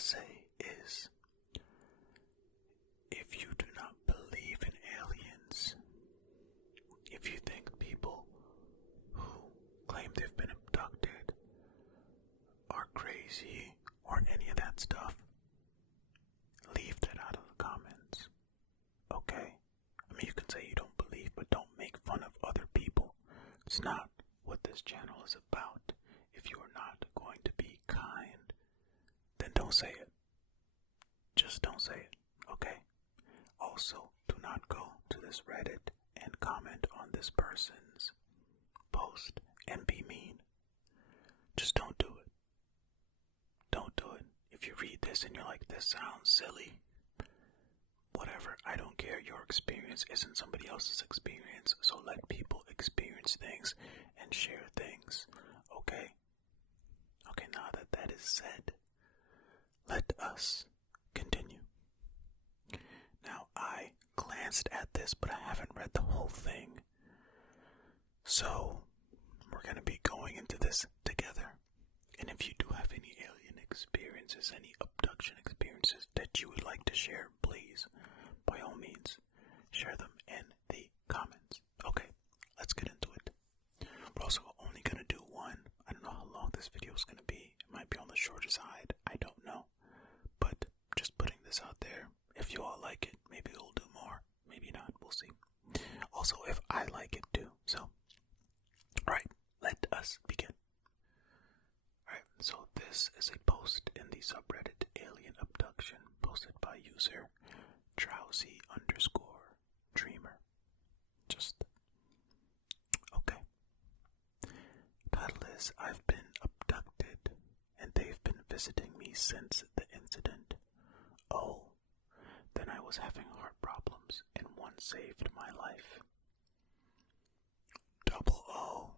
say is, if you do not believe in aliens, if you think people who claim they've been abducted are crazy or any of that stuff, leave that out of the comments, okay? I mean, you can say you don't believe, but don't make fun of other people. It's not what this channel is about. If you are not going to be kind, then don't say it. Just don't say it, okay? Also, do not go to this Reddit and comment on this person's post and be mean. Just don't do it. Don't do it. If you read this and you're like, this sounds silly, whatever, I don't care. Your experience isn't somebody else's experience, so let people experience things and share things, okay? Okay, now that that is said, let us continue. Now, I glanced at this, but I haven't read the whole thing. So, we're going to be going into this together. And if you do have any alien experiences, any abduction experiences that you would like to share, please, by all means, share them in the comments. Okay, let's get into it. We're also only going to do one. I don't know how long this video is going to be. It might be on the shorter side. I don't know. But just putting this out there. If you all like it, maybe we'll do more. Maybe not. We'll see. Also, if I like it too. So, alright, let us begin. Alright, so this is a post in the subreddit Alien Abduction posted by user drowsy_dreamer. Just, okay. Title is, I've been abducted and they've been visiting me since the incident. Oh, then I was having heart problems and one saved my life. Double O.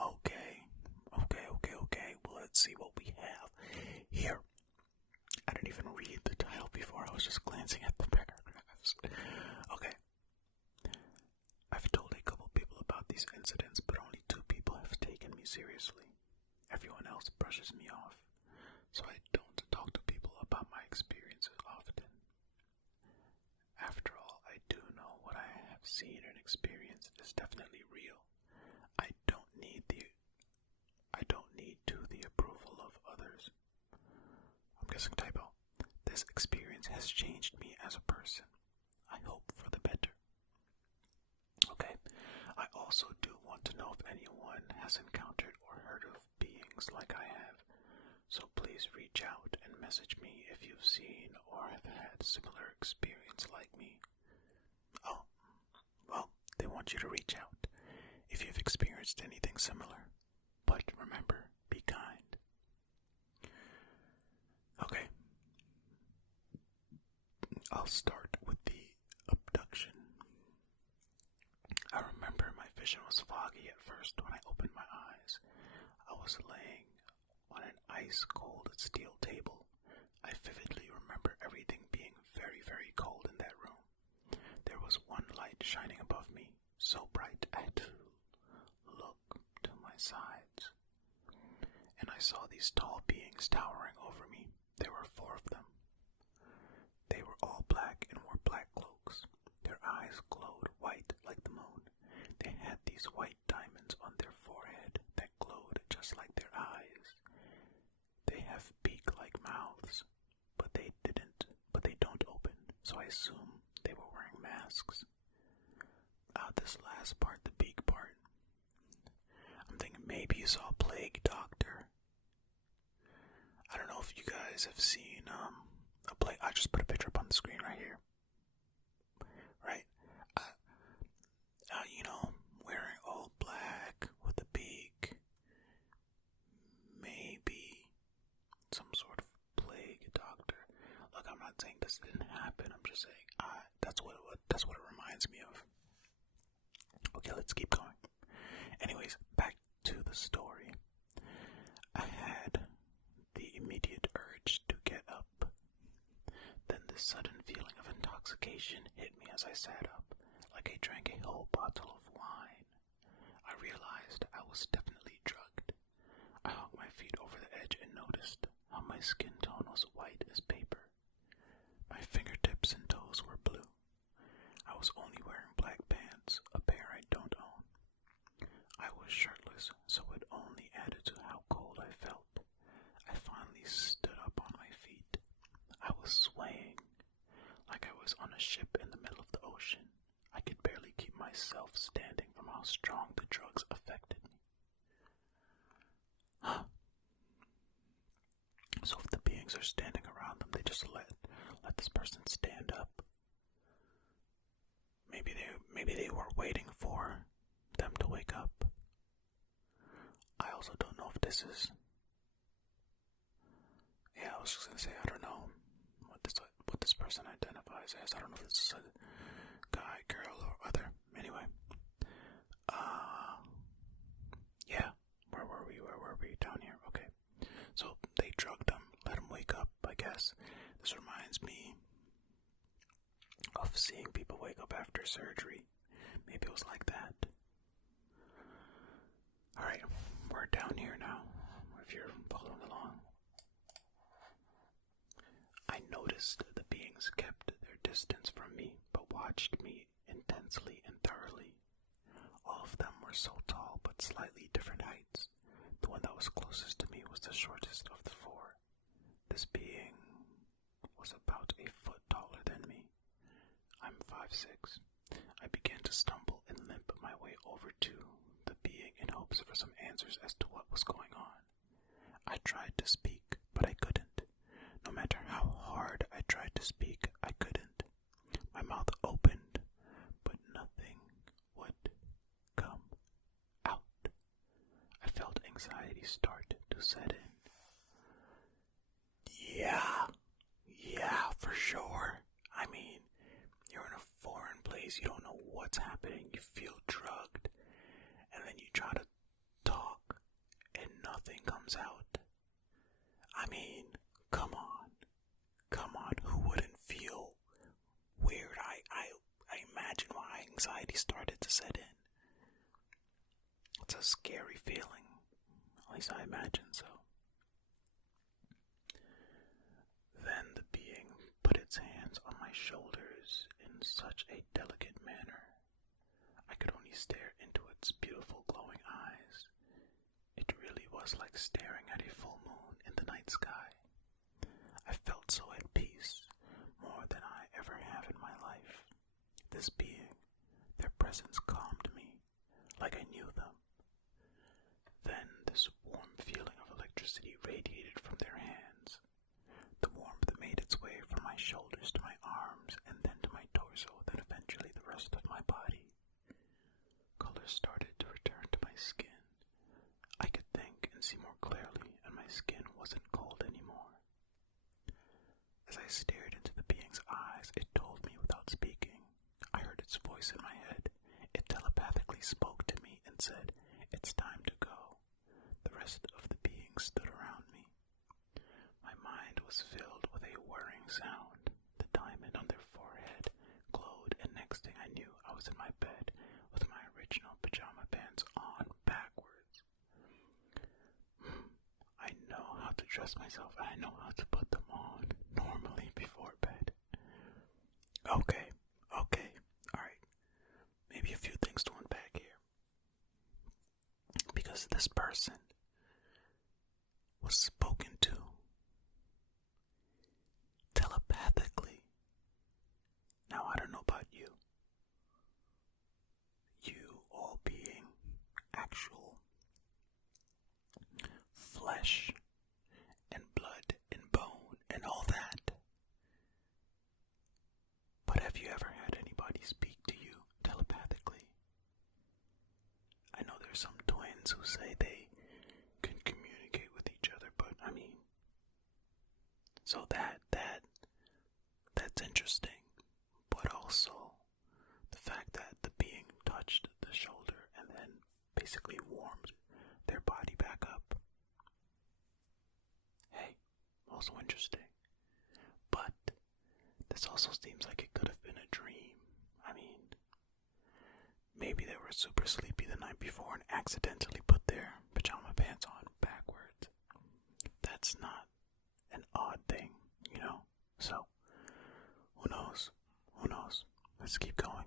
Okay. Well, let's see what we have here. I didn't even read the title before. I was just glancing at the paragraphs. Okay. I've told a couple people about these incidents, but only 2 people have taken me seriously. Everyone else brushes me off, so I don't talk to people about my experiences often. After all, I do know what I have seen and experienced is definitely real. I don't need the approval of others. I'm guessing typo. This experience has changed me as a person. I hope for the better. Okay. I also do want to know if anyone has encountered or heard of beings like I have. So please reach out and message me if you've seen or have had similar experience like me. Oh, well, they want you to reach out if you've experienced anything similar. But remember, be kind. Okay. I'll start with the abduction. I remember my vision was foggy at first when I opened my eyes. I was laying on an ice-cold steel table. I vividly remember everything being very, very cold in that room. There was one light shining above me, so bright I had to look to my sides. And I saw these tall beings towering over me. There were 4 of them. They were all black and wore black cloaks. Their eyes glowed white like the moon. They had these white diamonds on their forehead that glowed just like their eyes. They have beak-like mouths, but they don't open, so I assume they were wearing masks. This last part, the beak part, I'm thinking maybe you saw Plague Doctor. I don't know if you guys have seen a plague. I just put a picture up on the screen right here. Right? Wearing all black with a beak. Maybe some sort of plague doctor. Look, I'm not saying this didn't happen. I'm just saying that's what it reminds me of. Okay, let's keep going. Anyways, back to the story. I had the immediate urge to get up. Then this sudden feeling of intoxication hit me as I sat up, like I drank a whole bottle of wine. I realized I was definitely drugged. I hung my feet over the edge and noticed how my skin tone was white as paper. My fingertips and toes were blue. I was only wearing black pants, a pair I don't own. I was shirtless, so it only added to how cold I felt. I finally stood up on my feet. I was swaying, like I was on a ship in the middle of the ocean. I could barely keep myself standing from how strong the drugs affected me. Huh. So if the beings are standing around them, they just let this person stand up. Maybe they were waiting for them to wake up. I also don't know if this is... Yeah, I was just gonna say, I don't know what this person identifies as. I don't know if this is a guy, girl, or other. Anyway. Yeah. Where were we? Down here. Okay. So they drugged him, let him wake up, I guess. This reminds me of seeing people wake up after surgery. Maybe it was like that. Alright, we're down here now, if you're following along. I noticed the beings kept their distance from me, but watched me intensely and thoroughly. All of them were so tall, but slightly different heights. The one that was closest to me was the shortest of the four. This being was about a foot taller than me. I'm 5'6". I began to stumble and limp my way over to the being in hopes for some answers as to what was going on. I tried to speak, but I couldn't. No matter how hard I tried to speak, I couldn't. My mouth opened, but nothing would come out. I felt anxiety start to set in. Yeah, for sure. I mean, you're in a foreign place, you don't know what's happening, you feel drugged, and then you try to talk, and nothing comes out. I mean, come on, who wouldn't feel weird? I imagine why anxiety started to set in. It's a scary feeling, at least I imagine so. Then the being put its hands on my shoulders in such a delicate manner. I could only stare into its beautiful glowing eyes. It really was like staring at a full moon in the night sky. I felt so at peace, more than I ever have in my life. This being, their presence calmed me, like I knew them. Then this warm feeling of electricity radiated from their hands. The warmth made its way from my shoulders to my arms and then to my torso, then eventually the rest of my body. Color started to return to my skin. I could think and see more clearly, and my skin wasn't cold anymore. As I stared into the being's eyes, it told me without speaking. I heard its voice in my head. It telepathically spoke to me and said, "It's time to go." The rest of the beings stood around me. My mind was filled with a whirring sound. The diamond on their forehead glowed, and next thing I knew, I was in my bed with my original pajama pants on backwards. I know how to dress myself, and I know how to put them on normally before bed. Okay, alright. Maybe a few things to unpack here. Because this person was spoken to telepathically. Now, I don't know about you. You all being actual flesh and blood and bone and all that. But have you ever had anybody speak to you telepathically? I know there's some twins who say they can communicate with each other, but I mean, so that's interesting. But also the fact that the being touched the shoulder and then basically warmed their body back up. Hey, also interesting. But this also seems like it could have been a dream. I mean, maybe they were super sleepy the night before and accidentally put their pajama pants on backwards. That's not an odd thing, So, who knows? Who knows? Let's keep going.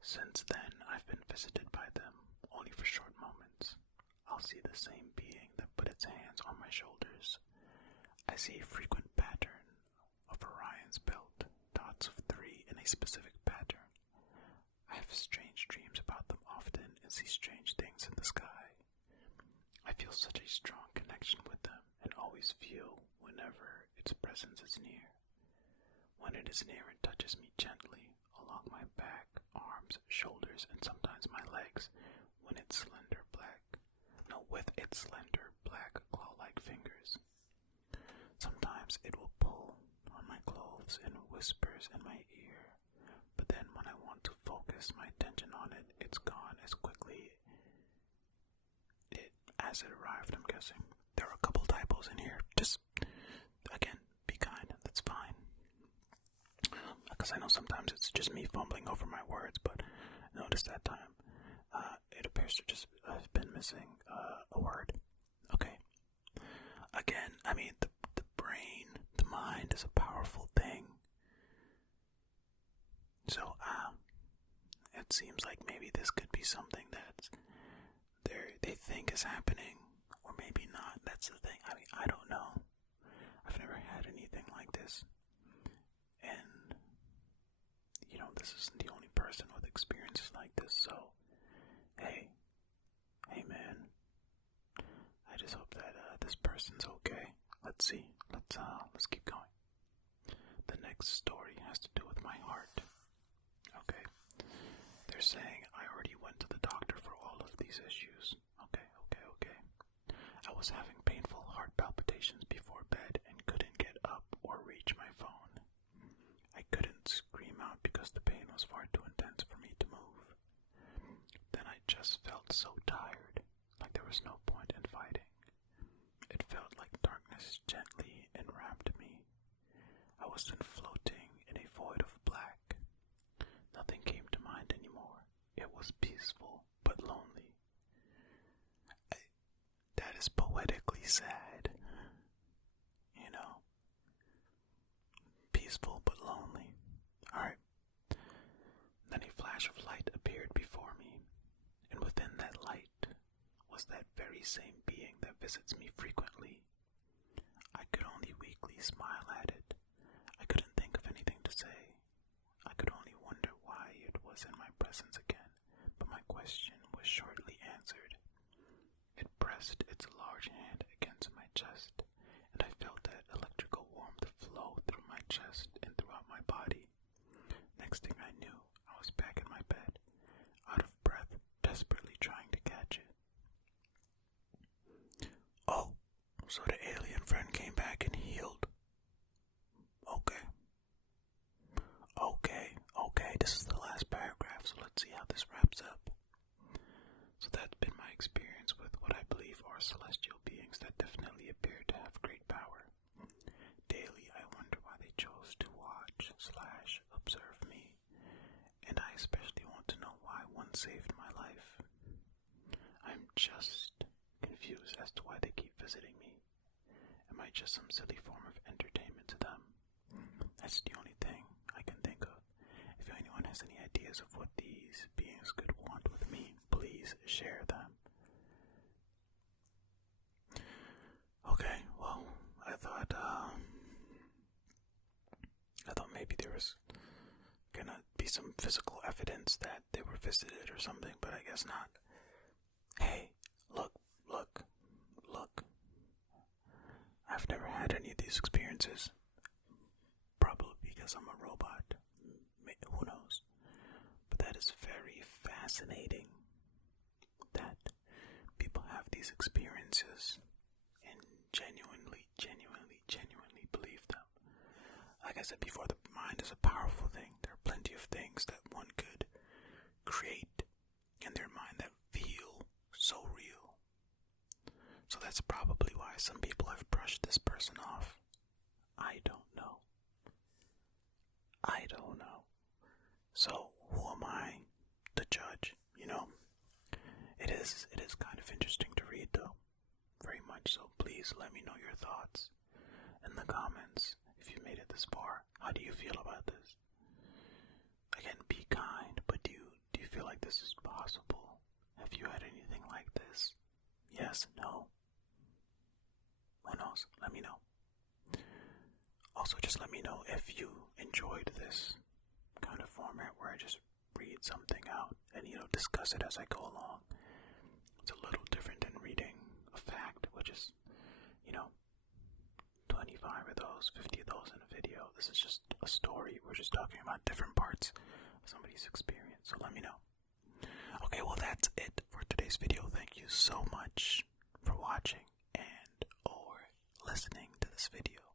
Since then, I've been visited by them, only for short moments. I'll see the same being that put its hands on my shoulders. I see a frequent pattern of Orion's belt, dots of 3 in a specific pattern. I have strange dreams about them often and see strange things in the sky. I feel such a strong connection with them and always feel whenever its presence is near. When it is near, it touches me gently along my back, arms, shoulders, and sometimes my legs with its slender black claw-like fingers. Sometimes it will pull on my clothes and whispers in my ear, but then when I want to focus my attention on it, it's gone as quickly as it arrived, I'm guessing. There are a couple typos in here. Just, again, be kind. That's fine. Because I know sometimes it's just me fumbling over my words, but notice that time it appears to just have been missing a word. Okay. Again, I mean, the brain, the mind is a powerful thing. So, it seems like maybe this could be something that they think is happening, or maybe not. That's the thing. I mean, I don't know. I've never had anything like this. And, this isn't the only person with experiences like this, so, hey man, I just hope that this person's okay. Let's see. Let's keep going. The next story has to do with my heart. Okay. They're saying I already went to the doctor for all of these issues. Okay. I was having painful heart palpitations before bed and couldn't get up or reach my phone. I couldn't scream out because the pain was far too intense for me to move. Then I just felt so tired, like there was no point in fighting. It felt like darkness gently enwrapped me. I was then floating in a void of black. Nothing came to mind anymore. It was peaceful but lonely. That is poetically sad. Peaceful but lonely. Alright. Then a flash of light appeared before me, and within that light was that very same being that visits me frequently. I could only weakly smile at it. I couldn't think of anything to say. I could only wonder why it was in my presence again, but my question was shortly answered. It pressed its large hand against my chest, and I felt that electrical warmth flow through my chest and throughout my body. Next thing I knew, I was back in my bed, out of breath, desperately trying to catch it. Oh, so the alien friend came back and healed. Okay, this is the last paragraph, so let's see how this wraps up. So that's been my experience with what I believe are celestial beings that definitely appear to have great power. Daily, I wonder why they chose to watch/observe me, and I especially want to know why one saved my life. I'm just confused as to why they keep visiting me. Am I just some silly form of entertainment to them? That's the only thing I can think of. If anyone has any ideas of what these beings could want with me, please share them. Okay, well, I thought maybe there was gonna be some physical evidence that they were visited or something, but I guess not. Hey, look. I've never had any of these experiences. Probably because I'm a robot. Who knows? But that is very fascinating that people have these experiences and genuinely believe them. Like I said before, the mind is a powerful thing. There are plenty of things that one could create in their mind that feel so real. So that's probably why some people have brushed this person off. I don't know. So who am I to judge? It is kind of interesting to read though. very much. So please let me know your thoughts in the comments. If you made it this far, how do you feel about this? Again, be kind, but do you feel like this is possible? Have you had anything like this? Yes, no? Who knows? Let me know. Also, just let me know if you enjoyed this kind of format where I just read something out and, discuss it as I go along. It's a little different than reading a fact, which is, 25 of those, 50 of those in a video. This is just a story. We're just talking about different parts of somebody's experience. So let me know. Okay, well, that's it for today's video. Thank you so much for watching and or listening to this video.